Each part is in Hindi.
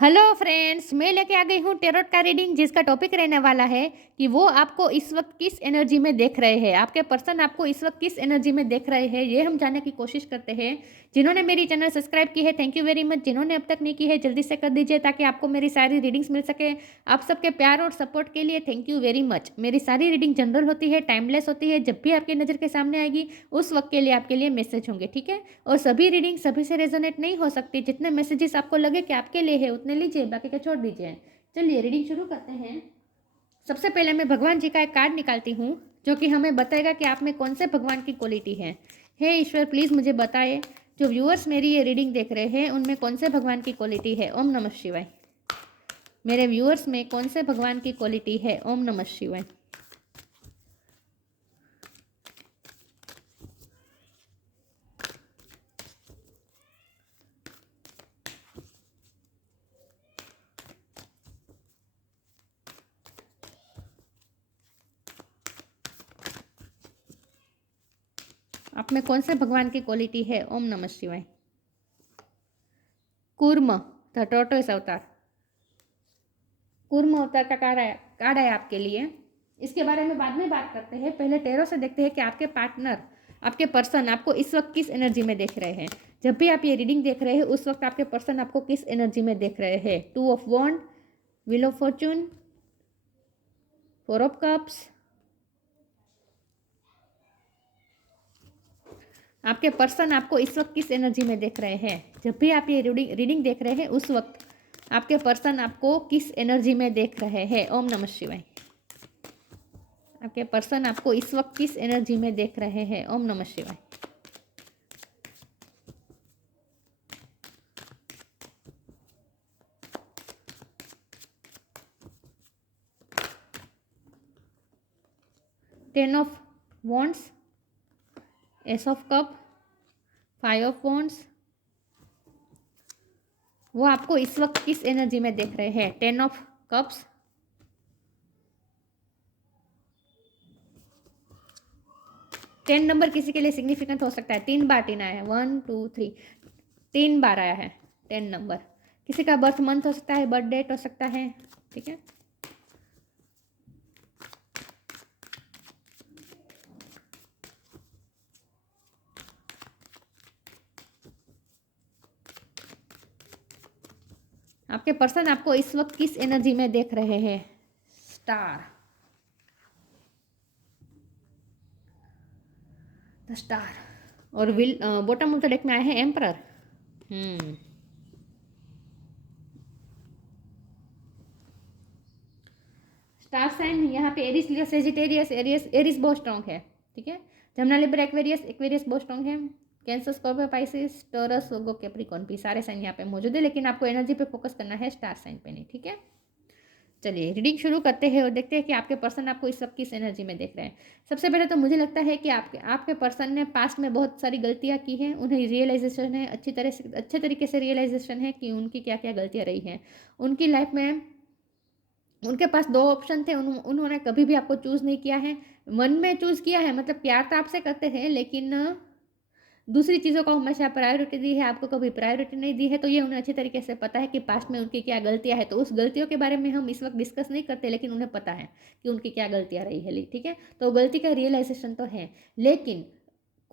हेलो फ्रेंड्स, मैं लेके आ गई हूँ टेरोट का रीडिंग, जिसका टॉपिक रहने वाला है कि वो आपको इस वक्त किस एनर्जी में देख रहे हैं। आपके पर्सन आपको इस वक्त किस एनर्जी में देख रहे हैं, ये हम जानने की कोशिश करते हैं। जिन्होंने मेरी चैनल सब्सक्राइब की है, थैंक यू वेरी मच। जिन्होंने अब तक नहीं की है, जल्दी से कर दीजिए ताकि आपको मेरी सारी रीडिंग्स मिल सके। आप सबके प्यार और सपोर्ट के लिए थैंक यू वेरी मच। मेरी सारी रीडिंग जनरल होती है, टाइमलेस होती है। जब भी आपकी नज़र के सामने आएगी उस वक्त के लिए आपके लिए मैसेज होंगे, ठीक है। और सभी रीडिंग सभी से रेजोनेट नहीं हो सकती। जितने मैसेजेस आपको लगे कि आपके लिए है उतने लीजिए, बाकी का छोड़ दीजिए। चलिए रीडिंग शुरू करते हैं। सबसे पहले मैं भगवान जी का एक कार्ड निकालती हूँ जो कि हमें बताएगा कि आप में कौन से भगवान की क्वालिटी है। हे ईश्वर, प्लीज़ मुझे बताए जो व्यूअर्स मेरी ये रीडिंग देख रहे हैं उनमें कौन से भगवान की क्वालिटी है। ओम नमः शिवाय। मेरे व्यूअर्स में कौन से भगवान की क्वालिटी है। ओम नमः शिवाय। आप में कौन से भगवान की क्वालिटी है। ओम नमः शिवाय। कूर्म, द टोर्टोइस अवतार। कूर्म अवतार का कार्ड है आपके लिए। इसके बारे में बाद में बात करते हैं। पहले टेरो से देखते हैं कि आपके पार्टनर, आपके पर्सन आपको इस वक्त किस एनर्जी में देख रहे हैं। जब भी आप ये रीडिंग देख रहे हैं उस वक्त आपके पर्सन आपको किस एनर्जी में देख रहे हैं। 2 of wand, wheel of fortune, 4 of cups. आपके पर्सन आपको इस वक्त किस एनर्जी में देख रहे हैं। जब भी आप ये रीडिंग देख रहे हैं उस वक्त आपके पर्सन आपको किस एनर्जी में देख रहे हैं। ओम नमः शिवाय। आपके पर्सन आपको इस वक्त किस एनर्जी में देख रहे हैं। ओम नमः शिवाय। Ten of wands, S of cup, 5 of wands. वो आपको इस वक्त किस एनर्जी में देख रहे हैं। 10 ऑफ कप्स, 10 नंबर किसी के लिए सिग्निफिकेंट हो सकता है। 3 बार 10 आया है। 1 2 3, 3 बार आया है 10 नंबर। किसी का बर्थ मंथ हो सकता है, बर्थ डेट हो सकता है, ठीक है। आपके पर्सन आपको इस वक्त किस एनर्जी में देख रहे हैं। Star, the star. और will bottom of the deck में आए हैं एम्परर। स्टार साइन यहाँ पे एरिस, लियो, सेजिटेरियस, एरिस बहुत स्ट्रॉन्ग है, ठीक है। जमना, लिब्रा, एक्वेरियस, एक्वेरियस बहुत स्ट्रॉन्ग है। Cancer, Scorpio, Pisces, Taurus, Virgo, Capricorn भी सारे साइन यहाँ पे मौजूद है, लेकिन आपको एनर्जी पे फोकस करना है स्टार साइन पे नहीं, ठीक है। चलिए रीडिंग शुरू करते हैं और देखते हैं कि आपके पर्सन आपको इस सब किस एनर्जी में देख रहे हैं। सबसे पहले तो मुझे लगता है कि आपके पर्सन ने पास्ट में बहुत सारी गलतियां की हैं। उन्हें रियलाइजेशन है, अच्छे तरीके से रियलाइजेशन है कि उनकी क्या क्या गलतियां रही हैं उनकी लाइफ में। उनके पास 2 ऑप्शन थे, उन्होंने कभी भी आपको चूज़ नहीं किया है। मन में चूज़ किया है, मतलब प्यार तो आपसे करते हैं लेकिन दूसरी चीज़ों को हमेशा प्रायोरिटी दी है, आपको कभी प्रायोरिटी नहीं दी है। तो ये उन्हें अच्छी तरीके से पता है कि पास्ट में उनकी क्या गलतियां हैं। तो उस गलतियों के बारे में हम इस वक्त डिस्कस नहीं करते, लेकिन उन्हें पता है कि उनकी क्या गलतियां रही है, ठीक है। तो गलती का रियलाइजेशन तो है, लेकिन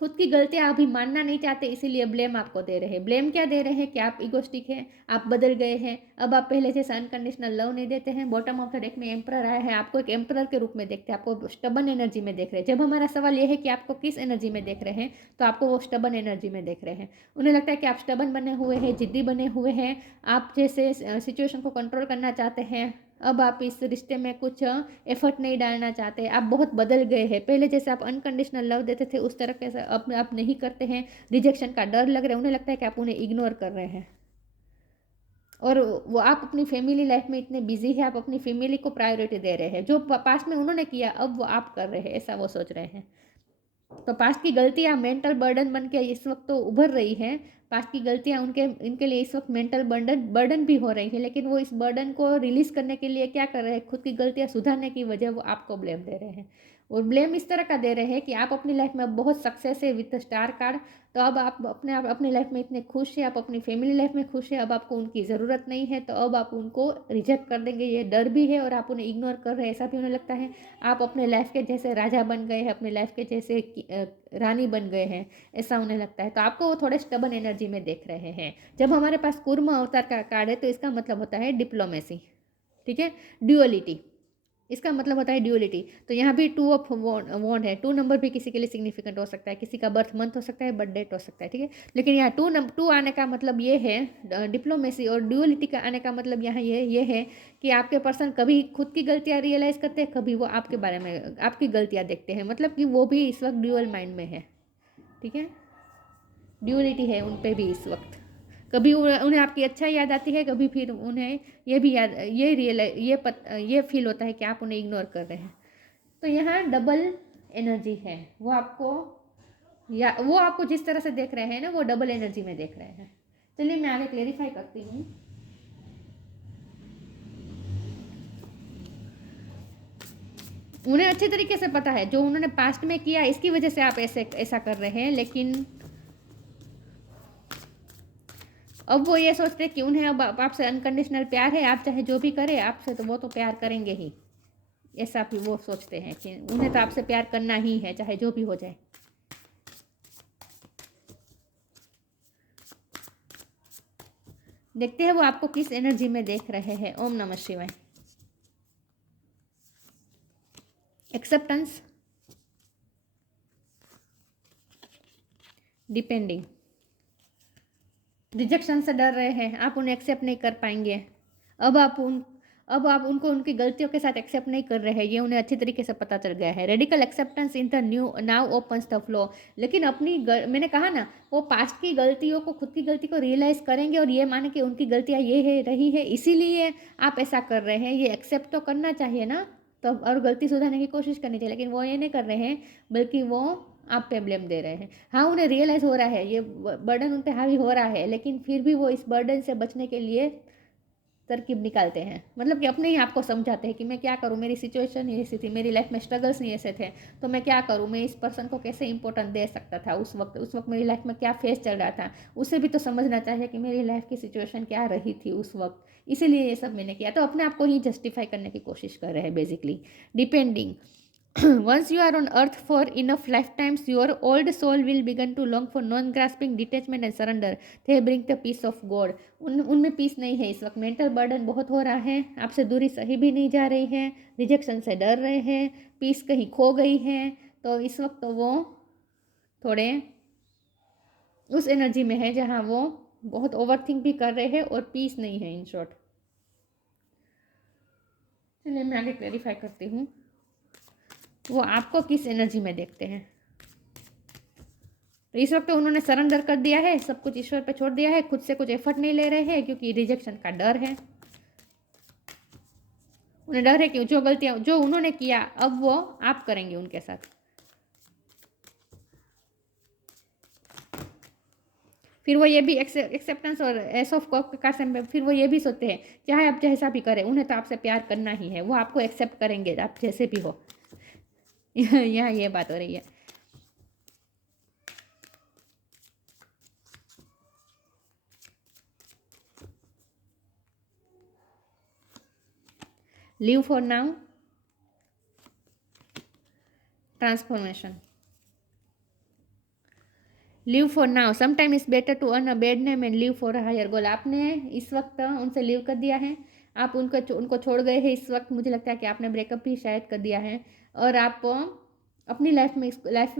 खुद की गलतियां अभी मानना नहीं चाहते, इसीलिए ब्लेम आपको दे रहे हैं। ब्लेम क्या दे रहे हैं कि आप इगोस्टिक हैं, आप बदल गए हैं, अब आप पहले जैसे अनकंडीशनल लव नहीं देते हैं। बॉटम ऑफ द डेक में एम्परर आया है, आपको एक एम्परर के रूप में देखते हैं, आपको स्टबन एनर्जी में देख रहे हैं। जब हमारा सवाल यह है कि आपको किस एनर्जी में देख रहे हैं, तो आपको वो स्टबन एनर्जी में देख रहे हैं। उन्हें लगता है कि आप स्टबन बने हुए हैं, जिद्दी बने हुए हैं, आप जैसे सिचुएशन को कंट्रोल करना चाहते हैं। अब आप इस रिश्ते में कुछ एफर्ट नहीं डालना चाहते, आप बहुत बदल गए हैं। पहले जैसे आप अनकंडीशनल लव देते थे उस तरह के अब आप नहीं करते हैं। रिजेक्शन का डर लग रहा है, उन्हें लगता है कि आप उन्हें इग्नोर कर रहे हैं। और वो आप अपनी फैमिली लाइफ में इतने बिजी है, आप अपनी फैमिली को प्रायोरिटी दे रहे हैं। जो पास्ट में उन्होंने किया अब वो आप कर रहे हैं, ऐसा वो सोच रहे हैं। तो पास्ट की गलतियां मेंटल बर्डन बन के इस वक्त तो उभर रही हैं। पास्ट की गलतियां इनके लिए इस वक्त मेंटल बर्डन भी हो रही है, लेकिन वो इस बर्डन को रिलीज करने के लिए क्या कर रहे हैं, खुद की गलतियां सुधारने की वजह वो आपको ब्लेम दे रहे हैं। और ब्लेम इस तरह का दे रहे हैं कि आप अपनी लाइफ में अब बहुत सक्सेस है विथ स्टार कार्ड, तो अब आप अपनी लाइफ में इतने खुश हैं, आप अपनी फैमिली लाइफ में खुश हैं, अब आपको उनकी ज़रूरत नहीं है, तो अब आप उनको रिजेक्ट कर देंगे, ये डर भी है, और आप उन्हें इग्नोर कर रहे हैं, ऐसा भी उन्हें लगता है। आप अपने लाइफ के जैसे राजा बन गए हैं, अपनी लाइफ के जैसे रानी बन गए हैं, ऐसा उन्हें लगता है। तो आपको वो थोड़े स्टबन एनर्जी में देख रहे हैं। जब हमारे पास कूर्म अवतार का कार्ड है तो इसका मतलब होता है डिप्लोमेसी, ठीक है, ड्यूअलिटी, इसका मतलब होता है ड्यूअलिटी। तो यहाँ भी 2 ऑफ वॉन्ड है, 2 नंबर भी किसी के लिए सिग्निफिकेंट हो सकता है, किसी का बर्थ मंथ हो सकता है, बर्थ डेट हो सकता है, ठीक है। लेकिन यहाँ 2 आने का मतलब ये है डिप्लोमेसी, और ड्यूअलिटी का आने का मतलब यहाँ ये है कि आपके पर्सन कभी खुद की गलतियाँ रियलाइज़ करते हैं, कभी वो आपके बारे में आपकी गलतियाँ देखते हैं, मतलब कि वो भी इस वक्त ड्यूअल माइंड में है, ठीक है, ड्यूअलिटी है उन पे भी इस वक्त। कभी उन्हें आपकी अच्छा याद आती है, कभी फिर उन्हें ये भी याद ये फील होता है कि आप उन्हें इग्नोर कर रहे हैं। तो यहाँ डबल एनर्जी है, वो आपको जिस तरह से देख रहे हैं ना, वो डबल एनर्जी में देख रहे हैं। चलिए मैं आगे क्लेरिफाई करती हूँ। उन्हें अच्छे तरीके से पता है जो उन्होंने पास्ट में किया, इसकी वजह से आप ऐसा कर रहे हैं, लेकिन अब वो ये सोचते हैं कि उन्हें अब आपसे अनकंडीशनल प्यार है, आप चाहे जो भी करें आपसे, तो वो तो प्यार करेंगे ही, ऐसा भी वो सोचते हैं कि उन्हें तो आपसे प्यार करना ही है, चाहे जो भी हो जाए। देखते हैं वो आपको किस एनर्जी में देख रहे हैं। ओम नमः शिवाय। एक्सेप्टेंस, डिपेंडिंग, रिजेक्शन से डर रहे हैं, आप उन्हें एक्सेप्ट नहीं कर पाएंगे। अब आप उनको उनकी गलतियों के साथ एक्सेप्ट नहीं कर रहे हैं, ये उन्हें अच्छी तरीके से पता चल गया है। Radical acceptance in the new now opens the flow. लेकिन मैंने कहा ना, वो पास्ट की गलतियों को, खुद की गलती को रियलाइज करेंगे और ये माने कि उनकी गलतियाँ ये है रही है, इसीलिए आप ऐसा कर रहे हैं। ये एक्सेप्ट तो करना चाहिए ना, तो और गलती सुधारने की कोशिश करनी चाहिए, लेकिन वो ये नहीं कर रहे हैं, बल्कि वो आप पे ब्लेम दे रहे हैं। हाँ, उन्हें रियलाइज़ हो रहा है, ये बर्डन उन पे हावी हो रहा है, लेकिन फिर भी वो इस बर्डन से बचने के लिए तरकीब निकालते हैं, मतलब कि अपने ही आप को समझाते हैं कि मैं क्या करूँ, मेरी सिचुएशन ही ऐसी थी, मेरी लाइफ में स्ट्रगल्स ही ऐसे थे, तो मैं क्या करूँ, मैं इस पर्सन को कैसे इंपॉर्टेंट दे सकता था उस वक्त मेरी लाइफ में क्या फेस चल रहा था, उसे भी तो समझना चाहिए कि मेरी लाइफ की सिचुएशन क्या रही थी उस वक्त, इसीलिए ये सब मैंने किया। तो अपने आप को ही जस्टिफाई करने की कोशिश कर रहे हैं basically. Depending, once you are on earth for enough lifetimes, your old soul will begin to long for non-grasping detachment and surrender. They bring the peace of God. उनमें पीस नहीं है इस वक्त, मेंटल बर्डन बहुत हो रहा है, आपसे दूरी सही भी नहीं जा रही है, रिजेक्शन से डर रहे हैं, पीस कहीं खो गई है, तो इस वक्त तो वो थोड़े उस एनर्जी में है जहाँ वो बहुत ओवरथिंक भी कर रहे हैं और पीस नहीं है, इन शॉर्ट। चलिए मैं आगे क्लैरिफाई करती हूँ, वो आपको किस एनर्जी में देखते हैं। तो इस वक्त तो उन्होंने सरेंडर कर दिया है, सब कुछ ईश्वर पे छोड़ दिया है, खुद से कुछ एफर्ट नहीं ले रहे हैं, क्योंकि रिजेक्शन का डर है। उन्हें डर है कि जो गलतियां जो उन्होंने किया अब वो आप करेंगे उनके साथ। फिर वो ये भी एक्सेप्टेंस और एस ऑफ कप का फिर वो ये भी सोचते हैं चाहे आप जैसा भी करें, उन्हें तो आपसे प्यार करना ही है, वो आपको एक्सेप्ट करेंगे आप जैसे भी हो। यहाँ ये बात हो रही है। Live for now, transformation. Live for now, sometime is better to earn a bad name and live for a higher goal. आपने इस वक्त उनसे लिव कर दिया है, आप उनको छोड़ गए हैं इस वक्त, मुझे लगता है कि आपने ब्रेकअप भी शायद कर दिया है, और आप अपनी लाइफ में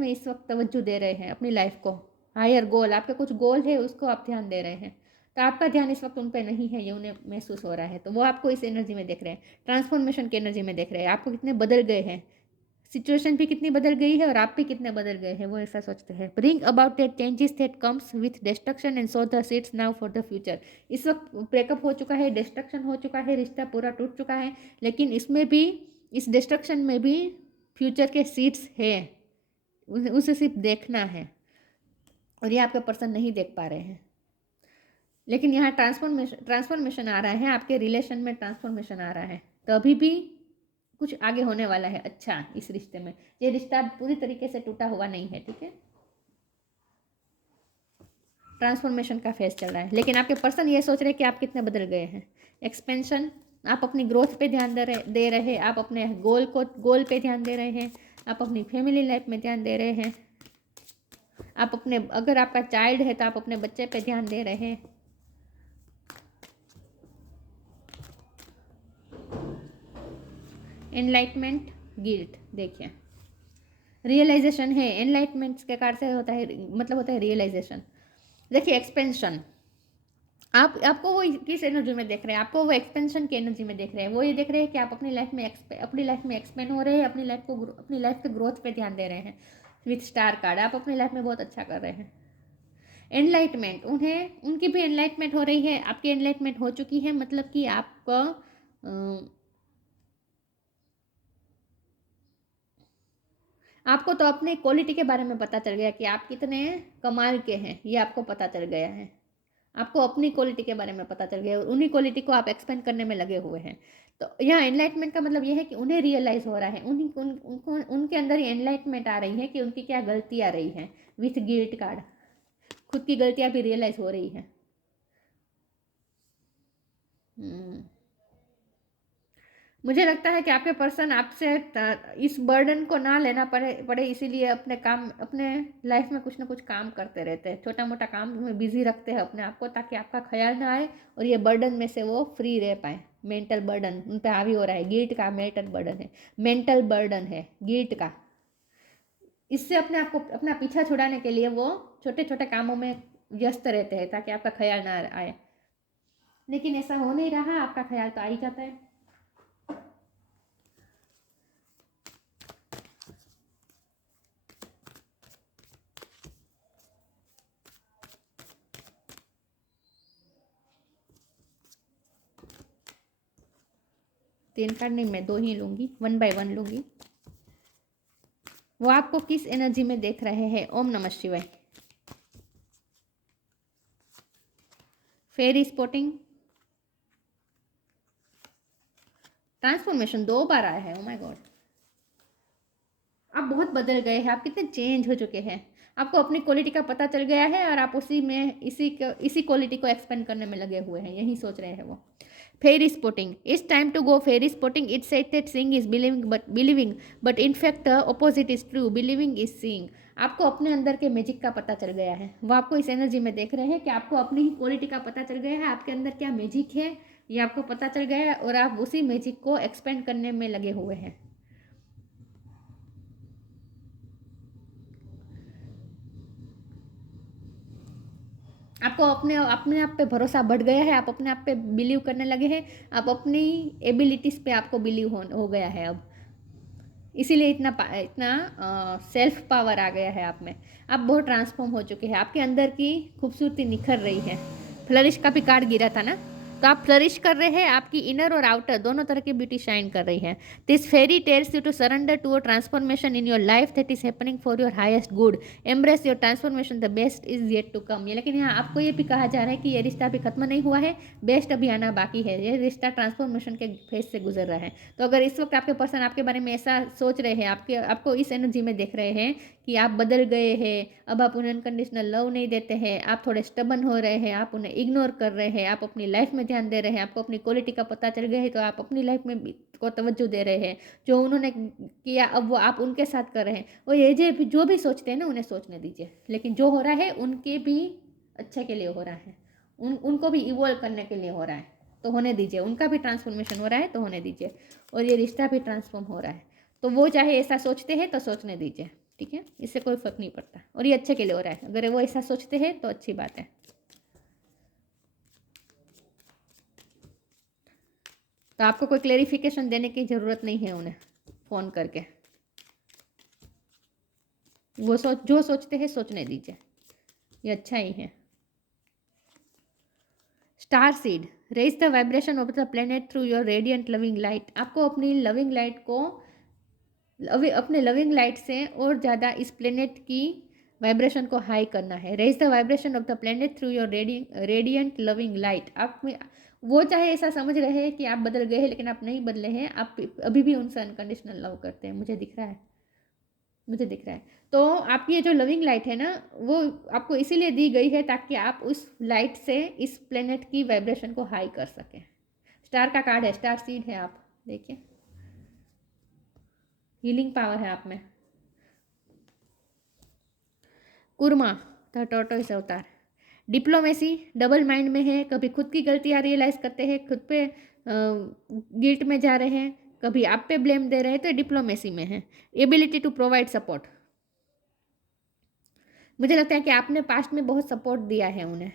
इस वक्त तवज्जो दे रहे हैं अपनी लाइफ को। हायर गोल, आपके कुछ गोल है उसको आप ध्यान दे रहे हैं, तो आपका ध्यान इस वक्त उन पर नहीं है, ये उन्हें महसूस हो रहा है, तो वो आपको इस एनर्जी में देख रहे हैं, ट्रांसफॉर्मेशन की एनर्जी में देख रहे हैं, आपको कितने बदल गए हैं, सिचुएशन भी कितनी बदल गई है और आप भी कितने बदल गए हैं, वो ऐसा सोचते हैं। Bring about that changes that comes with destruction and so the seeds now for the future. इस वक्त ब्रेकअप हो चुका है, डिस्ट्रक्शन हो चुका है, रिश्ता पूरा टूट चुका है, लेकिन इसमें भी, इस डिस्ट्रक्शन में भी फ्यूचर के सीड्स है, उसे सिर्फ देखना है, और ये आपके पर्सन नहीं देख पा रहे हैं। लेकिन यहाँ ट्रांसफॉर्मेशन आ रहा है, आपके रिलेशन में ट्रांसफॉर्मेशन आ रहा है, तो अभी भी कुछ आगे होने वाला है अच्छा इस रिश्ते में। ये रिश्ता पूरी तरीके से टूटा हुआ नहीं है, ठीक है। ट्रांसफॉर्मेशन का फेज चल रहा है, लेकिन आपके पर्सन ये सोच रहे हैं कि आप कितने बदल गए हैं। एक्सपेंशन, आप अपनी ग्रोथ पे ध्यान दे रहे हैं, आप अपने गोल पे ध्यान दे रहे हैं, आप अपनी फैमिली लाइफ में ध्यान दे रहे हैं, आप अपने, अगर आपका चाइल्ड है तो आप अपने बच्चे पे ध्यान दे रहे हैं। एनलाइटमेंट, गिल्ट, देखिए रियलाइजेशन है। एनलाइटमेंट के कार से होता है, मतलब होता है रियलाइजेशन। देखिए एक्सपेंशन, आपको वो किस एनर्जी में देख रहे हैं, आपको वो एक्सपेंशन की एनर्जी में देख रहे हैं। वो ये देख रहे हैं कि आप अपनी लाइफ में एक्सपेंड हो रहे हैं, अपनी लाइफ के ग्रोथ पे ध्यान दे रहे हैं। विथ स्टार कार्ड आप अपनी लाइफ में बहुत अच्छा कर रहे हैं। एनलाइटमेंट, उनकी भी एनलाइटमेंट हो रही है, आपकी एनलाइटमेंट हो चुकी है, मतलब कि आपका आपको तो अपने क्वालिटी के बारे में पता चल गया कि आप कितने कमाल के हैं, ये आपको पता चल गया है। आपको अपनी क्वालिटी के बारे में पता चल गया और उन्हीं क्वालिटी को आप एक्सपेंड करने में लगे हुए हैं। तो यहाँ एनलाइटमेंट का मतलब ये है कि उन्हें रियलाइज हो रहा है, उनके अंदर ही एनलाइटमेंट आ रही है कि उनकी क्या गलती आ रही है। विथ गिल्ट कार्ड, खुद की गलतियाँ भी रियलाइज हो रही है। मुझे लगता है कि आपके पर्सन आपसे इस बर्डन को ना लेना पड़े इसीलिए अपने लाइफ में कुछ ना कुछ काम करते रहते हैं, छोटा मोटा काम में बिजी रखते हैं अपने आप को, ताकि आपका ख्याल ना आए और ये बर्डन में से वो फ्री रह पाए। मेंटल बर्डन उन पर हावी हो रहा है, गिल्ट का मेंटल बर्डन है गिल्ट का। इससे अपने आप को अपना पीछा छुड़ाने के लिए वो छोटे छोटे कामों में व्यस्त रहते हैं ताकि आपका ख्याल ना आए, लेकिन ऐसा हो नहीं रहा, आपका ख्याल तो आ ही जाता है। तीन कार्ड नहीं, मैं दो ही लूंगी, 1 बाय 1 लूंगी। वो आपको किस एनर्जी में देख रहे हैं? ओम नमः शिवाय। फेरी स्पॉटिंग, ट्रांसफॉर्मेशन 2 बार आया है। ओ माय गॉड, आप बहुत बदल गए हैं, आप कितने चेंज हो चुके हैं। आपको अपनी क्वालिटी का पता चल गया है और आप इसी क्वालिटी को एक्सपेंड करने में लगे हुए हैं, यही सोच रहे हैं वो। Fairy spotting, it's time to go fairy spotting, it's said that seeing is believing but in fact opposite is true, believing is seeing. आपको अपने अंदर के मैजिक का पता चल गया है, वो आपको इस एनर्जी में देख रहे हैं कि आपको अपनी ही क्वालिटी का पता चल गया है, आपके अंदर क्या मैजिक है ये आपको पता चल गया है और आप उसी मैजिक को एक्सपेंड करने में लगे हुए हैं। आपको अपने अपने आप पे भरोसा बढ़ गया है, आप अपने आप पे बिलीव करने लगे हैं, आप अपनी एबिलिटीज़ पे आपको बिलीव हो गया है अब, इसीलिए इतना सेल्फ पावर आ गया है आप में। आप बहुत ट्रांसफॉर्म हो चुके हैं, आपके अंदर की खूबसूरती निखर रही है। फ्लरिश का भी कार्ड गिरा था ना, तो आप फ्लरिश कर रहे हैं, आपकी इनर और आउटर दोनों तरह की ब्यूटी शाइन कर रही है। This fairy tells you to surrender to a transformation in your life that is happening for your highest good, embrace your transformation, the best is yet to come. ये लेकिन यहाँ आपको ये भी कहा जा रहा है कि ये रिश्ता अभी खत्म नहीं हुआ है, बेस्ट अभी आना बाकी है, ये रिश्ता ट्रांसफॉर्मेशन के फेज से गुजर रहा है। तो अगर इस वक्त आपके पर्सन आपके बारे में ऐसा सोच रहे हैं, आपको इस एनर्जी में देख रहे हैं कि आप बदल गए हैं, अब आप उन्हें अनकंडीशनल लव नहीं देते हैं, आप थोड़े स्टबन हो रहे हैं, आप उन्हें इग्नोर कर रहे हैं, आप अपनी लाइफ में ध्यान दे रहे हैं, आपको अपनी क्वालिटी का पता चल गया है, तो आप अपनी लाइफ में को तवज्जो दे रहे हैं। जो उन्होंने किया अब वो आप उनके साथ कर रहे हैं। वो ये जो भी सोचते हैं ना उन्हें सोचने दीजिए, लेकिन जो हो रहा है उनके भी अच्छे के लिए हो रहा है, उनको भी इवॉल्व करने के लिए हो रहा है, तो होने दीजिए। उनका भी ट्रांसफॉर्मेशन हो रहा है तो होने दीजिए, और ये रिश्ता भी ट्रांसफॉर्म हो रहा है, तो वो चाहे ऐसा सोचते हैं तो सोचने दीजिए, ठीक है, इससे कोई फर्क नहीं पड़ता, और ये अच्छे के लिए हो रहा है। अगर वो ऐसा सोचते हैं तो अच्छी बात है। तो आपको कोई क्लेरिफिकेशन देने की ज़रूरत नहीं है उन्हें फ़ोन करके, वो जो सोचते हैं सोचने दीजिए, ये अच्छा ही है। Star seed, raise the vibration of the planet through your radiant loving light. आपको अपनी लविंग लाइट को अपने लविंग लाइट से और ज़्यादा इस प्लेनेट की वाइब्रेशन को हाई करना है। Raise the vibration of the planet through your radiant loving light. आप में वो चाहे ऐसा समझ रहे हैं कि आप बदल गए हैं, लेकिन आप नहीं बदले हैं, आप अभी भी उनसे अनकंडीशनल लव करते हैं, मुझे दिख रहा है, मुझे दिख रहा है। तो आपकी ये जो लविंग लाइट है ना, वो आपको इसीलिए दी गई है ताकि आप उस लाइट से इस प्लेनेट की वाइब्रेशन को हाई कर सकें। स्टार का कार्ड है, स्टार सीड है, आप देखिए हीलिंग पावर है आप में। कुर्मा द टॉर्टोइस अवतार, डिप्लोमेसी, डबल माइंड में है, कभी खुद की गलतियां रियलाइज करते हैं, खुद पे गिल्ट में जा रहे हैं, कभी आप पे ब्लेम दे रहे हैं, तो डिप्लोमेसी में है। एबिलिटी टू प्रोवाइड सपोर्ट, मुझे लगता है कि आपने पास्ट में बहुत सपोर्ट दिया है उन्हें,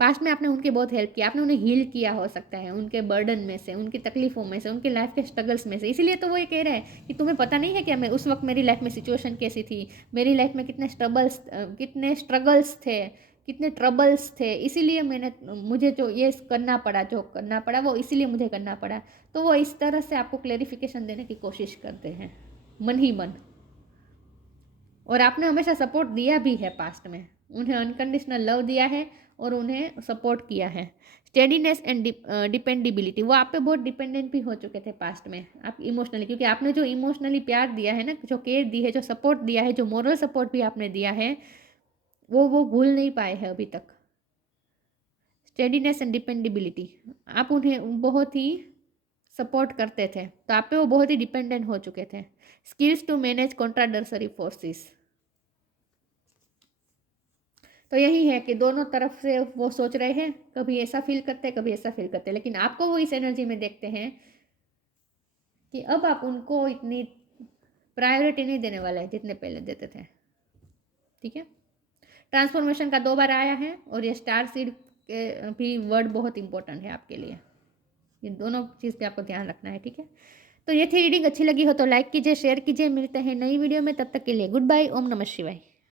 पास्ट में आपने उनकी बहुत हेल्प किया, आपने उन्हें हील किया हो सकता है उनके बर्डन में से, उनकी तकलीफों में से, उनके लाइफ के स्ट्रगल्स में से। इसीलिए तो वो ये कह रहे हैं कि तुम्हें पता नहीं है क्या, मैं उस वक्त मेरी लाइफ में सिचुएशन कैसी थी, मेरी लाइफ में कितने स्ट्रगल्स थे, कितने ट्रबल्स थे, इसीलिए मुझे जो ये करना पड़ा, जो करना पड़ा वो इसीलिए मुझे करना पड़ा। तो वो इस तरह से आपको क्लेरिफिकेशन देने की कोशिश करते हैं मन ही मन। और आपने हमेशा सपोर्ट दिया भी है पास्ट में, उन्हें अनकंडीशनल लव दिया है और उन्हें सपोर्ट किया है। स्टेडीनेस एंड डिपेंडेबिलिटी, वो आप पे बहुत डिपेंडेंट भी हो चुके थे पास्ट में, आप इमोशनली, क्योंकि आपने जो इमोशनली प्यार दिया है ना, जो केयर दी है, जो सपोर्ट दिया है, जो मॉरल सपोर्ट भी आपने दिया है, वो भूल नहीं पाए हैं अभी तक। स्टेडीनेस एंड डिपेंडेबिलिटी, आप उन्हें बहुत ही सपोर्ट करते थे, तो आप पे वो बहुत ही डिपेंडेंट हो चुके थे। स्किल्स टू मैनेज कॉन्ट्राडर्सरी फोर्सेस, तो यही है कि दोनों तरफ से वो सोच रहे हैं, कभी ऐसा फील करते हैं, कभी ऐसा फील करते हैं, लेकिन आपको वो इस एनर्जी में देखते हैं कि अब आप उनको इतनी प्रायोरिटी नहीं देने वाले हैं जितने पहले देते थे। ठीक है, ट्रांसफॉर्मेशन का 2 बार आया है, और ये स्टार सीड के भी वर्ड बहुत इंपॉर्टेंट है आपके लिए, ये दोनों चीज़ पे आपको ध्यान रखना है। ठीक है, तो ये थी रीडिंग, अच्छी लगी हो तो लाइक कीजिए, शेयर कीजिए, मिलते हैं नई वीडियो में, तब तक के लिए गुड बाय, ओम नमः शिवाय।